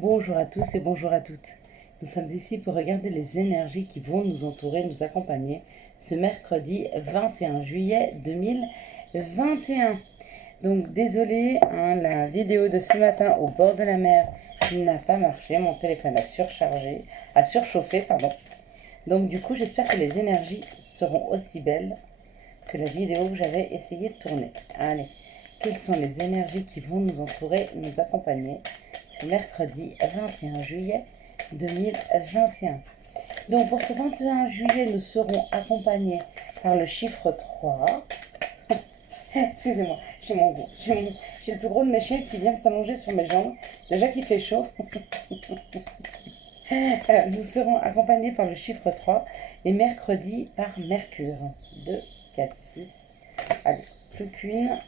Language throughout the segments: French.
Bonjour à tous et bonjour à toutes. Nous sommes ici pour regarder les énergies qui vont nous entourer, nous accompagner ce mercredi 21 juillet 2021. Donc désolé, la vidéo de ce matin au bord de la mer n'a pas marché, mon téléphone a surchauffé, pardon. Donc du coup, j'espère que les énergies seront aussi belles que la vidéo que j'avais essayé de tourner. Allez, quelles sont les énergies qui vont nous entourer, nous accompagner ce mercredi 21 juillet 2021. Donc pour ce 21 juillet, nous serons accompagnés par le chiffre 3. Excusez-moi, j'ai le plus gros de mes chiens qui vient de s'allonger sur mes jambes. Déjà qu'il fait chaud. Nous serons accompagnés par le chiffre 3 et mercredi par Mercure. 2, 4, 6. Allez, plus qu'une.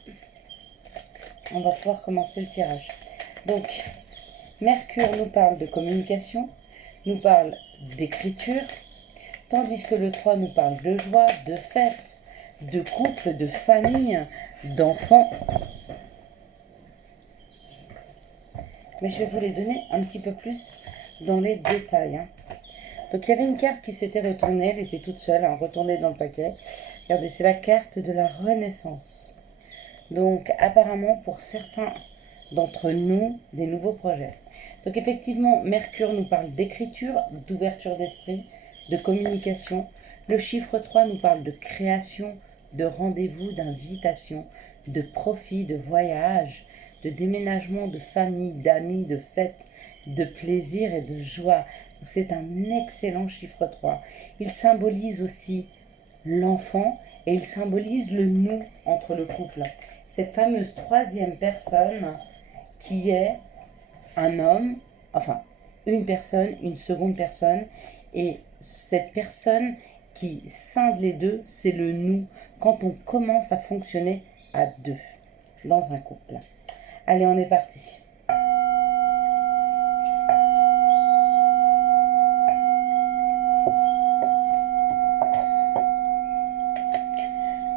On va pouvoir commencer le tirage. Donc, Mercure nous parle de communication, nous parle d'écriture, tandis que le 3 nous parle de joie, de fête, de couple, de famille, d'enfants. Mais je vais vous les donner un petit peu plus dans les détails. Donc il y avait une carte qui s'était retournée, elle était toute seule, retournée dans le paquet. Regardez, c'est la carte de la Renaissance. Donc apparemment pour certains d'entre nous, des nouveaux projets. Donc effectivement, Mercure nous parle d'écriture, d'ouverture d'esprit, de communication. Le chiffre 3 nous parle de création, de rendez-vous, d'invitation, de profit, de voyage, de déménagement, de famille, d'amis, de fêtes, de plaisir et de joie. C'est un excellent chiffre 3. Il symbolise aussi l'enfant et il symbolise le nous entre le couple. Cette fameuse troisième personne qui est un homme, enfin une personne, une seconde personne, et cette personne qui scinde les deux, c'est le nous, quand on commence à fonctionner à deux dans un couple. Allez, on est parti.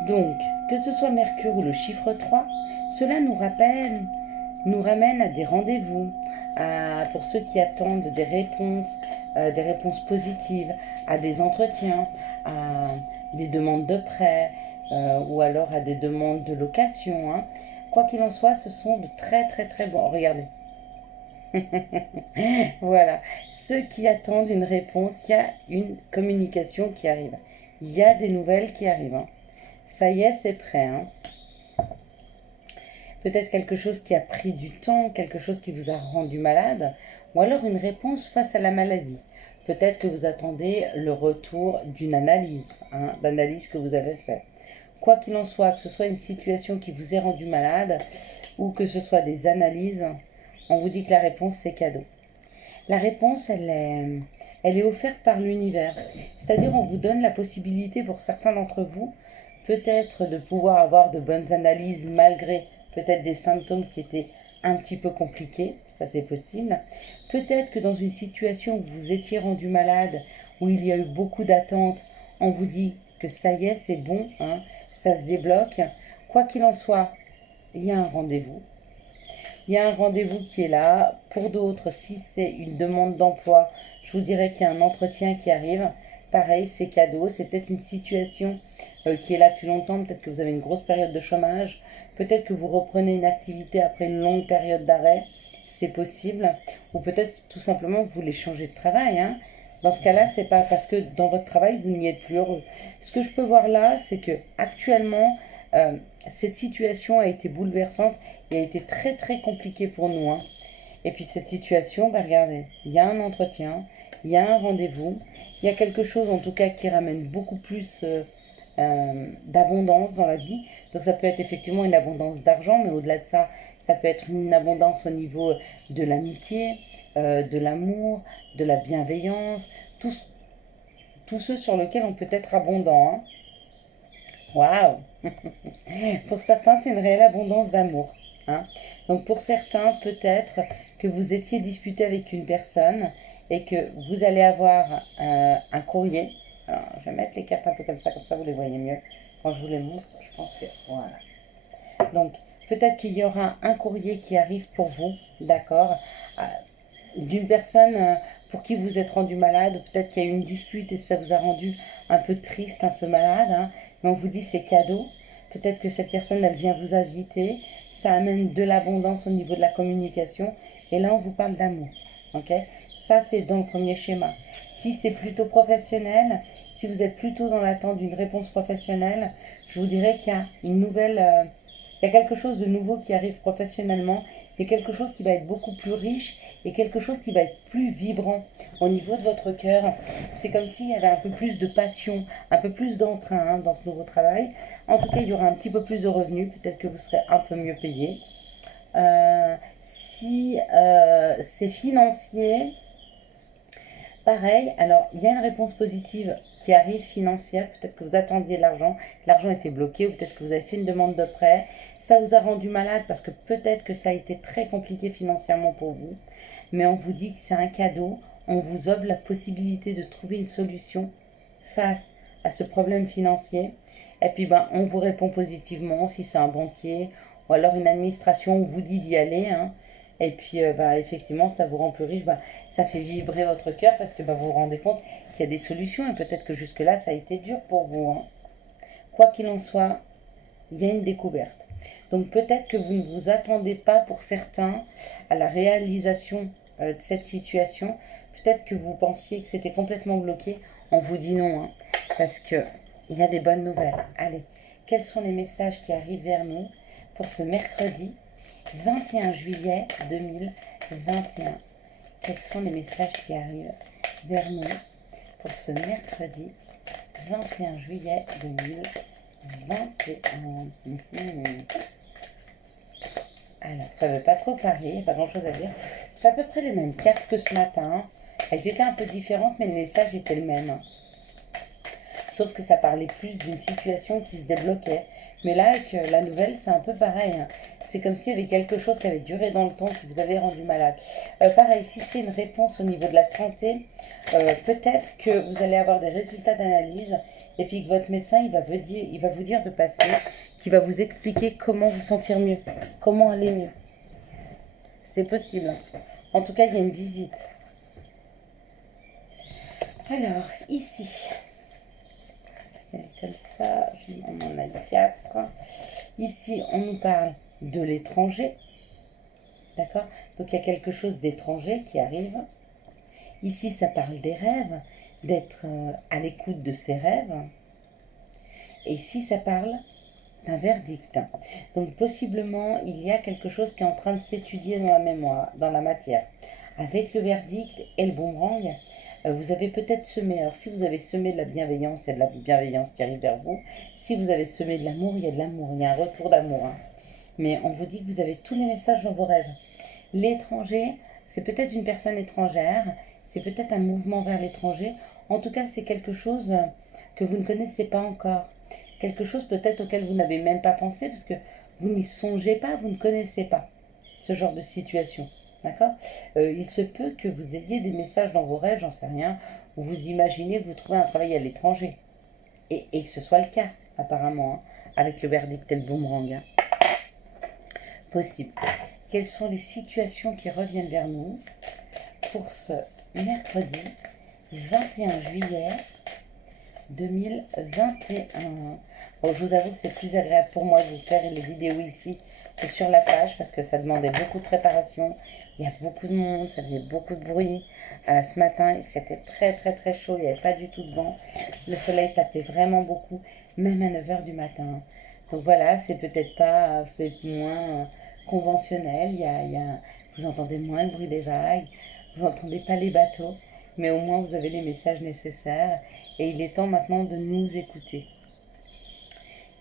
Donc, que ce soit Mercure ou le chiffre 3, cela nous ramène à des rendez-vous, pour ceux qui attendent des réponses positives, à des entretiens, à des demandes de prêt, ou alors à des demandes de location. Quoi qu'il en soit, ce sont de très très très bons. Regardez. Voilà. Ceux qui attendent une réponse, il y a une communication qui arrive. Il y a des nouvelles qui arrivent. Ça y est, c'est prêt. Peut-être quelque chose qui a pris du temps, quelque chose qui vous a rendu malade, ou alors une réponse face à la maladie. Peut-être que vous attendez le retour d'une analyse, d'analyse que vous avez faite. Quoi qu'il en soit, que ce soit une situation qui vous ait rendu malade, ou que ce soit des analyses, on vous dit que la réponse c'est cadeau. La réponse, elle est offerte par l'univers. C'est-à-dire, on vous donne la possibilité pour certains d'entre vous, peut-être de pouvoir avoir de bonnes analyses malgré peut-être des symptômes qui étaient un petit peu compliqués. Ça, c'est possible. Peut-être que dans une situation où vous étiez rendu malade, où il y a eu beaucoup d'attentes, on vous dit que ça y est, c'est bon, ça se débloque. Quoi qu'il en soit, il y a un rendez-vous. Il y a un rendez-vous qui est là. Pour d'autres, si c'est une demande d'emploi, je vous dirais qu'il y a un entretien qui arrive. Pareil, c'est cadeau. C'est peut-être une situation qui est là depuis longtemps. Peut-être que vous avez une grosse période de chômage. Peut-être que vous reprenez une activité après une longue période d'arrêt. C'est possible. Ou peut-être tout simplement vous voulez changer de travail. Dans ce cas-là, c'est pas parce que dans votre travail, vous n'y êtes plus heureux. Ce que je peux voir là, c'est que actuellement, cette situation a été bouleversante et a été très très compliquée pour nous. Et puis cette situation, regardez, il y a un entretien, il y a un rendez-vous, il y a quelque chose en tout cas qui ramène beaucoup plus d'abondance dans la vie. Donc ça peut être effectivement une abondance d'argent, mais au-delà de ça, ça peut être une abondance au niveau de l'amitié, de l'amour, de la bienveillance, tous ceux sur lesquels on peut être abondant. Waouh. Pour certains, c'est une réelle abondance d'amour. Donc pour certains, peut-être que vous étiez disputé avec une personne et que vous allez avoir un courrier. Alors, je vais mettre les cartes un peu comme ça vous les voyez mieux. Quand je vous les montre, je pense que voilà. Donc peut-être qu'il y aura un courrier qui arrive pour vous, d'accord, d'une personne pour qui vous êtes rendu malade, peut-être qu'il y a eu une dispute et ça vous a rendu un peu triste, un peu malade, hein, mais on vous dit c'est cadeau. Peut-être que cette personne, elle vient vous agiter, ça amène de l'abondance au niveau de la communication, et là on vous parle d'amour. Ok? Ça c'est dans le premier schéma. Si c'est plutôt professionnel, si vous êtes plutôt dans l'attente d'une réponse professionnelle, je vous dirais qu'il y a une nouvelle, il y a quelque chose de nouveau qui arrive professionnellement, mais quelque chose qui va être beaucoup plus riche et quelque chose qui va être plus vibrant au niveau de votre cœur. C'est comme s'il y avait un peu plus de passion, un peu plus d'entrain, hein, dans ce nouveau travail. En tout cas, il y aura un petit peu plus de revenus, peut-être que vous serez un peu mieux payé. Si c'est financier, pareil, alors il y a une réponse positive qui arrive financière, peut-être que vous attendiez l'argent était bloqué, ou peut-être que vous avez fait une demande de prêt, ça vous a rendu malade parce que peut-être que ça a été très compliqué financièrement pour vous, mais on vous dit que c'est un cadeau, on vous offre la possibilité de trouver une solution face à ce problème financier, et puis ben, on vous répond positivement si c'est un banquier, ou alors une administration vous dit d'y aller, hein. Et puis, bah, effectivement, ça vous rend plus riche. Bah, ça fait vibrer votre cœur parce que bah, vous vous rendez compte qu'il y a des solutions et peut-être que jusque-là, ça a été dur pour vous, hein. Quoi qu'il en soit, il y a une découverte. Donc peut-être que vous ne vous attendez pas pour certains à la réalisation de cette situation. Peut-être que vous pensiez que c'était complètement bloqué. On vous dit non, hein, parce qu'il y a des bonnes nouvelles. Allez, quels sont les messages qui arrivent vers nous pour ce mercredi 21 juillet 2021? Quels sont les messages qui arrivent vers nous pour ce mercredi 21 juillet 2021? Alors, ça ne veut pas trop parler, il n'y a pas grand-chose à dire. C'est à peu près les mêmes cartes que ce matin. Elles étaient un peu différentes, mais le message était le même. Sauf que ça parlait plus d'une situation qui se débloquait. Mais là, avec la nouvelle, c'est un peu pareil, hein. C'est comme s'il y avait quelque chose qui avait duré dans le temps, qui vous avait rendu malade. Pareil, si c'est une réponse au niveau de la santé, peut-être que vous allez avoir des résultats d'analyse et puis que votre médecin, il va vous dire de passer, qu'il va vous expliquer comment vous sentir mieux, comment aller mieux. C'est possible, hein. En tout cas, il y a une visite. Alors, ici, comme ça, on en a 4. Ici, on nous parle de l'étranger. D'accord? Donc, il y a quelque chose d'étranger qui arrive. Ici, ça parle des rêves, d'être à l'écoute de ses rêves. Et ici, ça parle d'un verdict. Donc, possiblement, il y a quelque chose qui est en train de s'étudier dans la mémoire, dans la matière. Avec le verdict et le boomerang, vous avez peut-être semé. Alors, si vous avez semé de la bienveillance, il y a de la bienveillance qui arrive vers vous. Si vous avez semé de l'amour, il y a de l'amour. Il y a un retour d'amour, hein. Mais on vous dit que vous avez tous les messages dans vos rêves. L'étranger, c'est peut-être une personne étrangère, c'est peut-être un mouvement vers l'étranger. En tout cas, c'est quelque chose que vous ne connaissez pas encore. Quelque chose peut-être auquel vous n'avez même pas pensé parce que vous n'y songez pas, vous ne connaissez pas ce genre de situation. D'accord? Il se peut que vous ayez des messages dans vos rêves, j'en sais rien, où vous imaginez que vous trouvez un travail à l'étranger. Et que ce soit le cas, apparemment, hein, avec le verdict et le boomerang, hein. Possible. Quelles sont les situations qui reviennent vers nous pour ce mercredi 21 juillet 2021? Bon, je vous avoue que c'est plus agréable pour moi de vous faire les vidéos ici que sur la page parce que ça demandait beaucoup de préparation. Il y a beaucoup de monde, ça faisait beaucoup de bruit. Ce matin, c'était très très très chaud, il n'y avait pas du tout de vent. Le soleil tapait vraiment beaucoup, même à 9 h du matin. Donc voilà, c'est peut-être pas, c'est moins conventionnel. Vous entendez moins le bruit des vagues, vous n'entendez pas les bateaux, mais au moins vous avez les messages nécessaires. Et il est temps maintenant de nous écouter.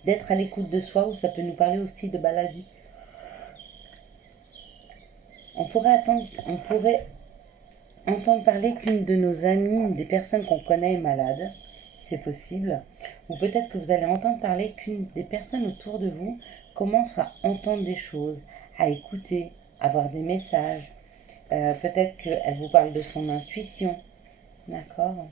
D'être à l'écoute de soi, ou ça peut nous parler aussi de maladie. On pourrait entendre parler qu'une de nos amies, une des personnes qu'on connaît est malade. C'est possible. Ou peut-être que vous allez entendre parler qu'une des personnes autour de vous commence à entendre des choses, à écouter, à avoir des messages. Peut-être qu'elle vous parle de son intuition. D'accord?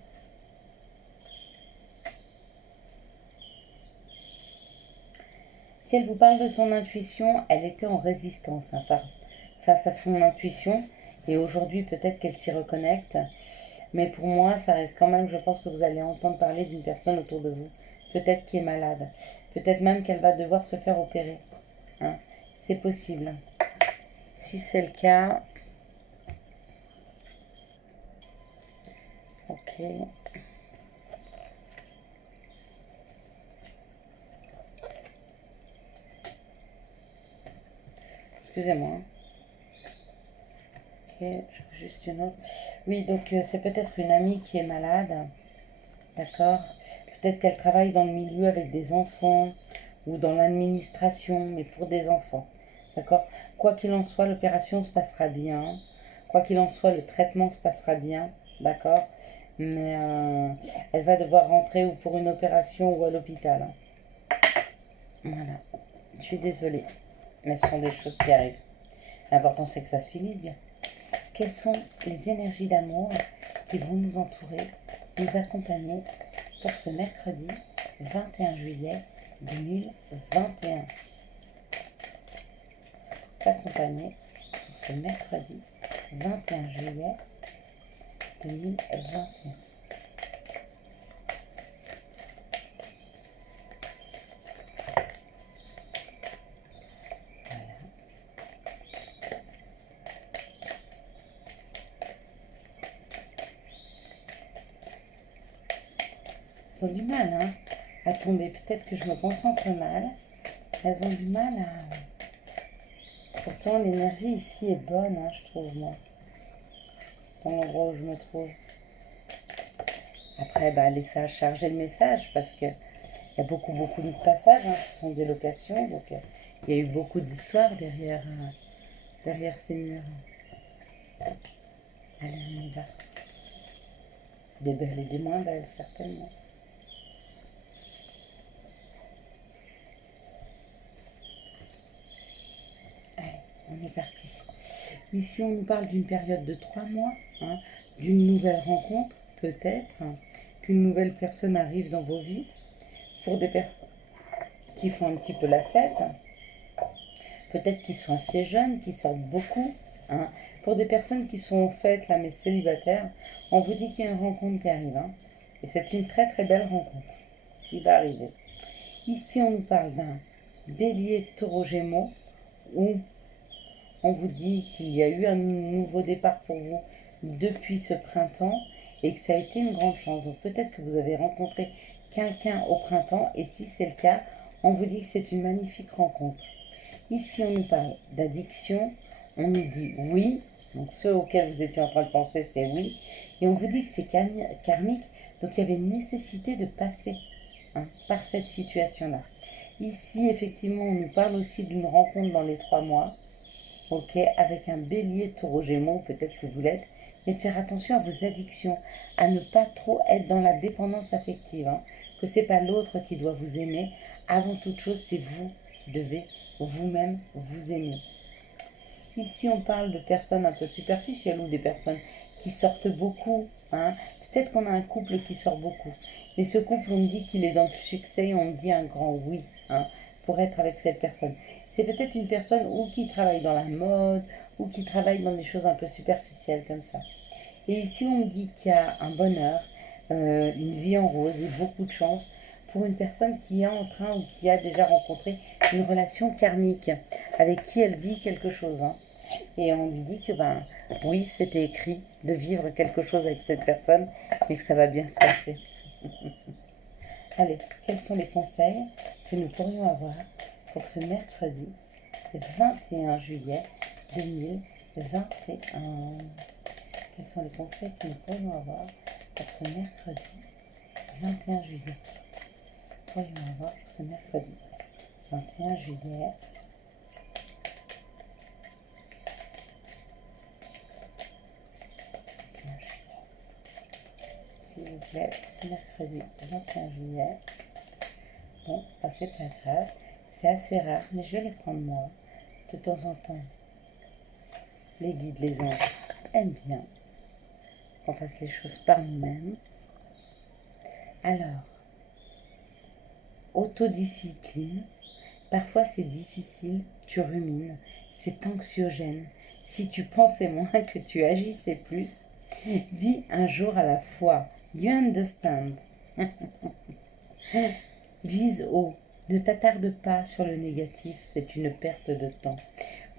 Si elle vous parle de son intuition, elle était en résistance, hein, face à son intuition. Et aujourd'hui, peut-être qu'elle s'y reconnecte. Mais pour moi, ça reste quand même, je pense que vous allez entendre parler d'une personne autour de vous, peut-être qui est malade. Peut-être même qu'elle va devoir se faire opérer. Hein. C'est possible. Si c'est le cas, ok. Excusez-moi. Hein. Ok, juste une autre. Oui, donc c'est peut-être une amie qui est malade. D'accord. Peut-être qu'elle travaille dans le milieu avec des enfants ou dans l'administration, mais pour des enfants. D'accord. Quoi qu'il en soit, l'opération se passera bien. Quoi qu'il en soit, le traitement se passera bien. D'accord. Mais elle va devoir rentrer ou pour une opération ou à l'hôpital. Hein. Voilà. Je suis désolée. Mais ce sont des choses qui arrivent. L'important, c'est que ça se finisse bien. Quelles sont les énergies d'amour qui vont nous entourer, nous accompagner pour ce mercredi 21 juillet 2021. Accompagner pour ce mercredi 21 juillet 2021. Voilà. Elles ont du mal hein, à tomber. Peut-être que je me concentre mal. Elles ont du mal à... Pourtant, l'énergie ici est bonne, hein, je trouve, moi. Dans l'endroit où je me trouve. Après, bah, laissez à charger le message parce que il y a beaucoup, beaucoup de passages. Hein, ce sont des locations. Donc, il y a eu beaucoup d'histoires derrière ces murs. Allez, on y va. Des belles et des moins belles, certainement. Allez, on est parti. Ici, on nous parle d'une période de 3 mois, hein, d'une nouvelle rencontre, peut-être, hein, qu'une nouvelle personne arrive dans vos vies. Pour des personnes qui font un petit peu la fête, hein, peut-être qu'ils sont assez jeunes, qui sortent beaucoup. Hein. Pour des personnes qui sont en fait là, mais célibataires, on vous dit qu'il y a une rencontre qui arrive. Hein. Et c'est une très très belle rencontre qui va arriver. Ici, on nous parle d'un bélier taureau gémeaux où on vous dit qu'il y a eu un nouveau départ pour vous depuis ce printemps et que ça a été une grande chance. Donc peut-être que vous avez rencontré quelqu'un au printemps et si c'est le cas, on vous dit que c'est une magnifique rencontre. Ici, on nous parle d'addiction, on nous dit oui, donc ce auquel vous étiez en train de penser, c'est oui, et on vous dit que c'est karmique, donc il y avait une nécessité de passer hein, par cette situation-là. Ici, effectivement, on nous parle aussi d'une rencontre dans les 3 mois, ok, avec un bélier taureau gémeaux, peut-être que vous l'êtes, mais de faire attention à vos addictions, à ne pas trop être dans la dépendance affective, hein, que c'est pas l'autre qui doit vous aimer, avant toute chose, c'est vous qui devez vous-même vous aimer. Ici, on parle de personnes un peu superficielles ou des personnes qui sortent beaucoup. Hein. Peut-être qu'on a un couple qui sort beaucoup. Mais ce couple, on me dit qu'il est dans le succès et on me dit un grand oui hein, pour être avec cette personne. C'est peut-être une personne ou qui travaille dans la mode ou qui travaille dans des choses un peu superficielles comme ça. Et ici, on me dit qu'il y a un bonheur, une vie en rose et beaucoup de chance pour une personne qui est en train ou qui a déjà rencontré une relation karmique avec qui elle vit quelque chose. Hein. Et on lui dit que, ben, oui, c'était écrit de vivre quelque chose avec cette personne, mais que ça va bien se passer. Allez, quels sont les conseils que nous pourrions avoir pour ce mercredi 21 juillet 2021? Quels sont les conseils que nous pourrions avoir pour ce mercredi 21 juillet? Pourrions avoir pour ce mercredi 21 juillet. S'il vous plaît, pour ce mercredi 21 juillet. Bon, bah, c'est pas grave. C'est assez rare, mais je vais les prendre moi. De temps en temps, les guides, les anges aiment bien qu'on fasse les choses par nous-mêmes. Alors, autodiscipline. Parfois c'est difficile, tu rumines, c'est anxiogène, Si tu pensais moins que tu agissais plus, vis un jour à la fois. You understand? Vise haut. Ne t'attarde pas sur le négatif, c'est une perte de temps.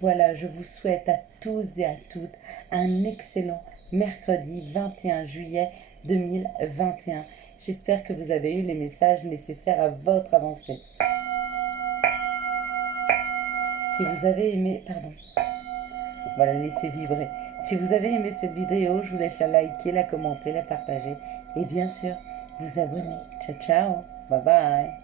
Voilà, je vous souhaite à tous et à toutes un excellent mercredi 21 juillet 2021. J'espère que vous avez eu les messages nécessaires à votre avancée. Si vous avez aimé, pardon, on va la laisser vibrer. Si vous avez aimé cette vidéo, je vous laisse la liker, la commenter, la partager et bien sûr vous abonner. Ciao ciao, bye bye.